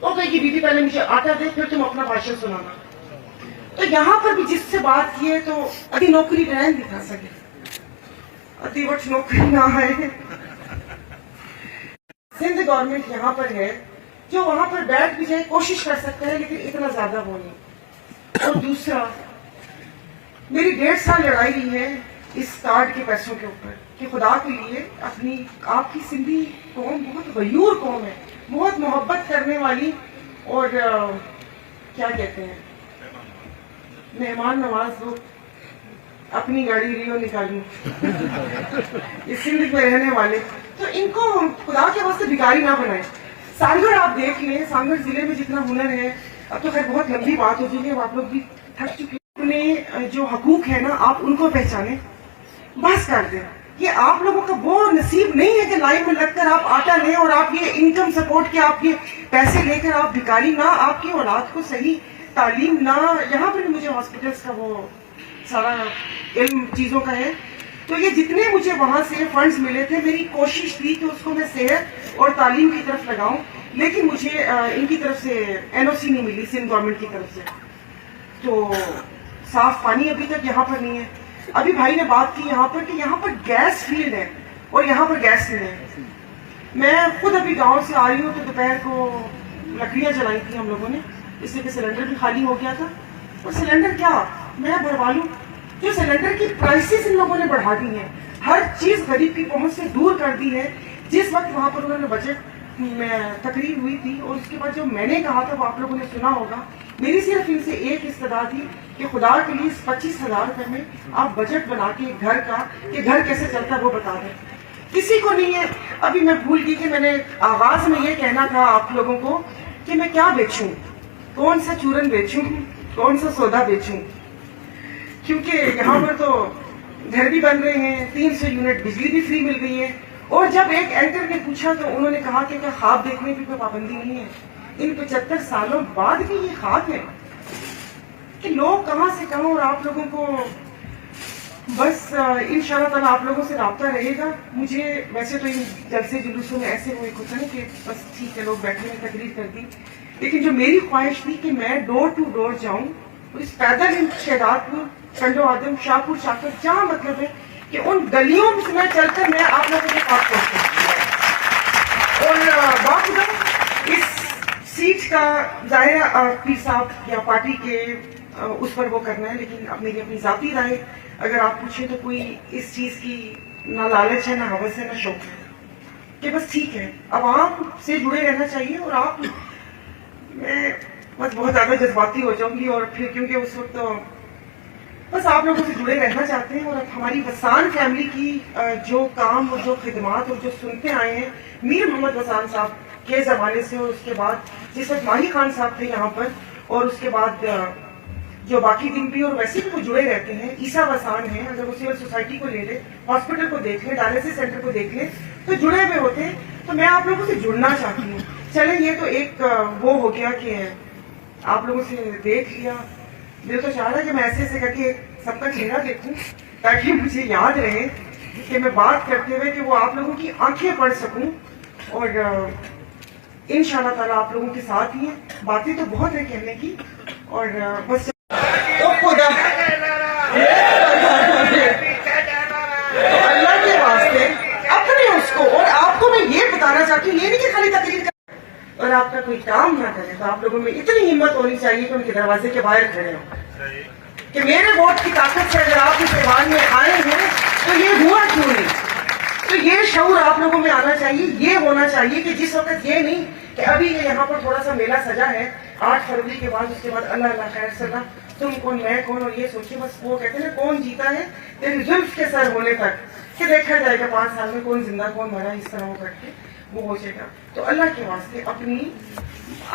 وہ کہے کہ بیٹی پہلے مجھے آٹا دے پھر تم اپنا بھاشن سنانا. تو یہاں پر بھی جس سے بات کی ہے تو ادھی نوکری رہن دکھا سکے, ادھی وقت نوکری نہ ہے. سندھ گورنمنٹ یہاں پر ہے جو وہاں پر بیٹھ بھی جائے کوشش کر سکتا ہے, لیکن اتنا زیادہ وہ نہیں. اور دوسرا, میری 1.5 سال لڑائی رہی ہے اس کارڈ کے پیسوں کے اوپر کہ خدا کے لیے اپنی آپ کی سندھی قوم بہت غیور قوم ہے, بہت محبت کرنے والی, اور کیا کہتے ہیں مہمان نواز لوگ. اپنی گاڑی ریو نکالوں اس سندھ میں رہنے والے, تو ان کو خدا کے واسطے بھکاری نہ بنائیں. سانگڑ آپ دیکھ لیں, سانگڑ ضلع میں جتنا ہنر ہے, اب تو خیر بہت لمبی بات ہو چکی ہے, آپ لوگ بھی تھک چکے. اپنے جو حقوق ہے نا آپ ان کو پہچانیں, بس کر دیں. یہ آپ لوگوں کا وہ نصیب نہیں ہے کہ لائن میں لگ کر آپ آٹا لیں اور آپ یہ انکم سپورٹ کے آپ کے پیسے لے کر آپ بھکاری نہ, آپ کی اولاد کو صحیح تعلیم نہ. یہاں پر مجھے ہاسپٹلس کا وہ سارا علم چیزوں کا ہے, تو یہ جتنے مجھے وہاں سے فنڈز ملے تھے میری کوشش تھی کہ اس کو میں صحت اور تعلیم کی طرف لگاؤں, لیکن مجھے ان کی طرف سے NOC نہیں ملی سندھ گورنمنٹ کی طرف سے. تو صاف پانی ابھی تک یہاں پر نہیں ہے. ابھی بھائی نے بات کی یہاں پر کہ یہاں پر گیس فیلڈ ہے اور یہاں پر گیس نہیں ہے. میں خود ابھی گاؤں سے آ رہی ہوں تو دوپہر کو لکڑیاں جلائی تھی ہم لوگوں نے, اس لیے کہ سلنڈر بھی خالی ہو گیا تھا. اور سلنڈر کیا میں بھروا لوں, جو سلنڈر کی پرائسز ان لوگوں نے بڑھا دی ہیں, ہر چیز غریب کی پہنچ سے دور کر دی ہے. جس وقت وہاں پر انہوں نے بجٹ میں تقریر ہوئی تھی اور اس کے بعد جو میں نے کہا تھا وہ آپ لوگوں نے سنا ہوگا, میری صرف ان سے ایک استدعا تھی کہ خدا کے لیے 25,000 روپے میں آپ بجٹ بنا کے گھر کا, کہ گھر کیسے چلتا ہے وہ بتا دیں. کسی کو نہیں ہے. ابھی میں بھول گئی کہ میں نے آغاز میں یہ کہنا تھا آپ لوگوں کو کہ میں کیا بیچوں, کون سا چورن بیچوں, کون سا سودا بیچوں, کیونکہ یہاں پر تو گھر بھی بن رہے ہیں, 300 یونٹ بجلی بھی فری مل گئی ہے. اور جب ایک اینکر نے پوچھا تو انہوں نے کہا کہ کیا خواب دیکھنے کی کوئی پابندی نہیں ہے. ان 75 سالوں بعد بھی یہ خواب ہے کہ لوگ کہاں سے کہاں, اور آپ لوگوں کو بس انشاءاللہ تعالیٰ آپ لوگوں سے رابطہ رہے گا. مجھے ویسے تو ان جلسے جلوسوں میں ایسے وہ ایک ہوتا ہے کہ بس ٹھیک ہے لوگ بیٹھے ہیں تقریر کر دی, لیکن جو میری خواہش تھی کہ میں ڈور ٹو ڈور جاؤں, اس پیدل ان شہداد پور, کنڈو آدم, شاہپور, شاکر, جہاں مطلب ہے کہ ان گلیوں میں چل کر میں آپ لوگوں کے پاس پہنچوں. اور باخدا اس سیٹ کا ظاہر پیر صاحب یا پارٹی کے اس پر وہ کرنا ہے, لیکن اب میری اپنی ذاتی رائے اگر آپ پوچھیں تو کوئی اس چیز کی نہ لالچ ہے, نہ ہوس ہے, نہ شوق ہے, کہ بس ٹھیک ہے عوام سے جڑے رہنا چاہیے. اور آپ, میں بس بہت زیادہ جذباتی ہو جاؤں گی, اور پھر کیونکہ اس وقت بس آپ لوگوں سے جڑے رہنا چاہتے ہیں. اور اب ہماری وسان فیملی کی جو کام اور جو خدمات اور جو سنتے آئے ہیں میر محمد وسان صاحب کے زمانے سے, اور اس کے بعد جس وقت ماہی خان صاحب تھے یہاں پر, اور اس کے بعد جو باقی دن بھی اور ویسے بھی وہ جڑے رہتے ہیں. عیسیٰ وسان ہیں, اگر وہ سول سوسائٹی کو لے لیں, ہاسپٹل کو دیکھ لیں, ڈائلسس سینٹر کو دیکھ لیں, تو جڑے ہوئے ہوتے ہیں. تو میں آپ لوگوں سے جڑنا چاہتی ہوں. چلیں یہ تو ایک وہ ہو گیا کہ آپ لوگوں سے دیکھ لیا. دل تو چاہ رہا ہے کہ میں ایسے ایسے کر کے سب کا چہرہ دیکھوں تاکہ مجھے یاد رہے کہ میں بات کرتے ہوئے کہ وہ آپ لوگوں کی آنکھیں پڑھ سکوں. اور انشاءاللہ تعالیٰ آپ لوگوں کے ساتھ ہی ہیں. باتیں تو بہت ہے کہنے کی, اور بس خدا اللہ کے واسطے اپنے اس کو, اور آپ کو میں یہ بتانا چاہتی ہوں, یہ نہیں کہ خالی تقریر کر اور آپ کا کوئی کام نہ کرے. تو آپ لوگوں میں اتنی ہمت ہونی چاہیے کہ ان کے دروازے کے باہر کھڑے ہوں کہ میرے ووٹ کی طاقت سے اگر آپ اس ایوان میں آئے ہیں تو یہ ہوا کیوں نہیں. تو یہ شعور آپ لوگوں میں آنا چاہیے. یہ ہونا چاہیے کہ جس وقت یہ نہیں کہ ابھی یہاں پر تھوڑا سا میلہ سجا ہے 8 فروری کے بعد, اس کے بعد اللہ اللہ خیر سلا, تم کون میں کون, اور یہ سوچے بس وہ کہتے ہیں نا کون جیتا ہے تیری زلف کے سر ہونے تک, کہ دیکھا جائے گا 5 سال میں کون زندہ کون مرا, اس طرح وہ کر کے وہ ہو جائے گا. تو اللہ کے واسطے اپنی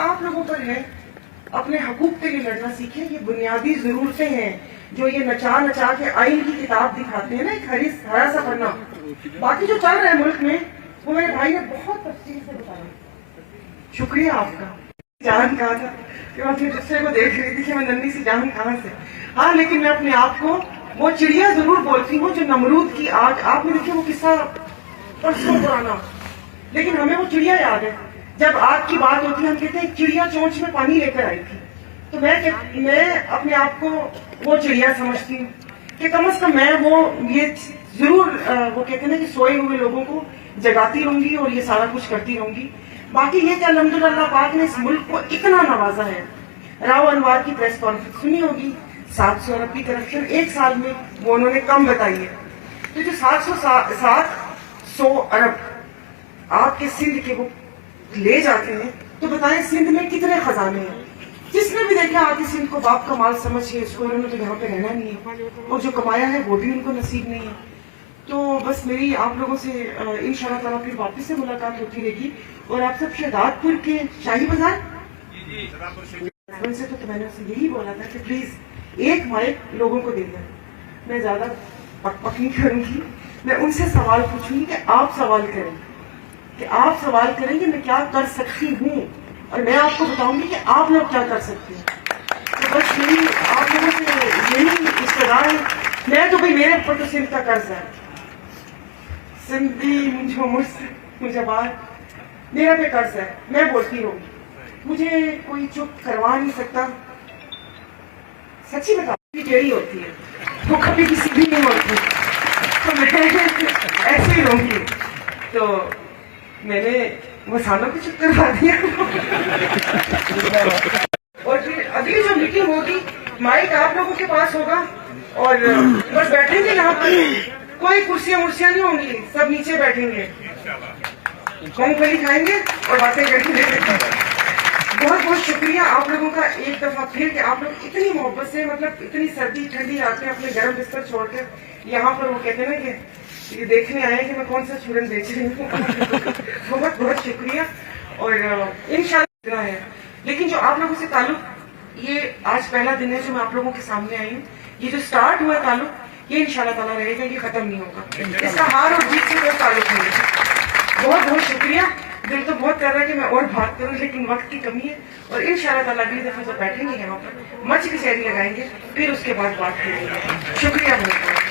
آپ لوگوں پر ہے, اپنے حقوق کے لیے لڑنا سیکھیں. یہ بنیادی ضرورتیں ہیں جو یہ نچا نچا کے آئین کی کتاب دکھاتے ہیں نا, ایک ہرا سا پڑھنا. باقی جو چل رہا ہے ملک میں وہ میرے بھائی نے بہت تفصیل سے بتایا. شکریہ آپ کا. جان کہا تھا کہ میں اپنے دوسرے کو دیکھ رہی تھی کہ میں ننھی سی جان کہاں سے. ہاں لیکن میں اپنے آپ کو وہ چڑیا ضرور بولتی ہوں جو نمرود کی آگ. آپ نے دیکھے وہ قصہ پرسوں پرانا, لیکن ہمیں وہ چڑیا یاد ہے جب آگ کی بات ہوتی ہے ہم کہتے ہیں چڑیا چونچ میں پانی لے کر آئی تھی. تو میں اپنے آپ کو وہ چڑیا سمجھتی ہوں کہ کم از کم میں یہ ضرور وہ کہتے ہیں نا کہ سوئے ہوئے لوگوں کو جگاتی رہوں گی اور یہ سارا کچھ کرتی رہوں گی. باقی یہ کہ الحمدللہ پاک نے اس ملک کو اتنا نوازا ہے. راؤ انوار کی پریس کانفرنس سنی ہوگی, 700 ارب کی کرپشن ایک سال میں وہ انہوں نے کم بتائی ہے. تو جو 700 ارب آپ کے سندھ کے وہ لے جاتے ہیں تو بتائیں سندھ میں کتنے خزانے ہیں. جس نے بھی دیکھا آ کے سندھ کو باپ کا مال سمجھ کے اس کو انہوں نے تو یہاں پہ رہنا نہیں ہے, اور جو کمایا ہے وہ بھی ان کو نصیب نہیں ہے. تو بس میری آپ لوگوں سے انشاءاللہ تعالیٰ پھر واپس سے ملاقات ہوتی رہے گی. اور آپ سب شہزاد پور کے شاہی بازار سے تو میں نے اسے یہی بولا تھا کہ پلیز ایک مائک لوگوں کو دے دیں. میں زیادہ پک پک نہیں کروں گی, میں ان سے سوال پوچھوں گی کہ آپ سوال کریں کہ میں کیا کر سکتی ہوں, اور میں آپ کو بتاؤں گی کہ آپ لوگ کیا کر سکتے ہیں. تو بس یہی آپ لوگوں سے یہی استدار ہے. میں تو بھائی میرے اوپر تو سندھ کا قرض ہے, سندھی مجھے بات میرا پہ قرض ہے. میں بولتی رہوں گی, مجھے کوئی چپ کروا نہیں سکتا. سچی بتا ٹیڑھی ہوتی ہے, وہ کبھی کسی بھی نہیں ہوتی, تو میں ایسے ہی رہوں گی. تو میں نے مسالوں کو چپ کروا دیا. اور پھر ابھی جو میٹنگ ہوگی مائک آپ لوگوں کے پاس ہوگا, اور بس بیٹھیں گے یہاں پر, کوئی کرسیاں مرسیاں نہیں ہوں گی, سب نیچے بیٹھیں گے, مونگ پھلی کھائیں گے اور باتیں کریں گے. بہت بہت شکریہ آپ لوگوں کا ایک دفعہ پھر کہ آپ لوگ اتنی محبت سے, مطلب اتنی سردی ٹھنڈی رات میں اپنے گرم بستر چھوڑ کر یہاں پر وہ کہتے ہیں نا کہ یہ دیکھنے آئے کہ میں کون سا چورن بیچ رہی ہوں. بہت بہت شکریہ. اور انشاءاللہ اتنا ہے, لیکن جو آپ لوگوں سے تعلق یہ آج پہلا دن ہے جو میں آپ لوگوں کے سامنے آئی ہوں. یہ جو سٹارٹ ہوا تعلق یہ انشاءاللہ تعالیٰ رہے گا, یہ ختم نہیں ہوگا. اس کا ہار اور جیت سے کوئی تعلق نہیں ہے. بہت بہت شکریہ. دل تو بہت کر رہا ہے کہ میں اور بات کروں, لیکن وقت کی کمی ہے. اور انشاءاللہ تعالیٰ اگلی دفعہ جب بیٹھیں گے یہاں پر مچ کی سیری لگائیں گے, پھر اس کے بعد بات کریں گے. شکریہ بہت بہت.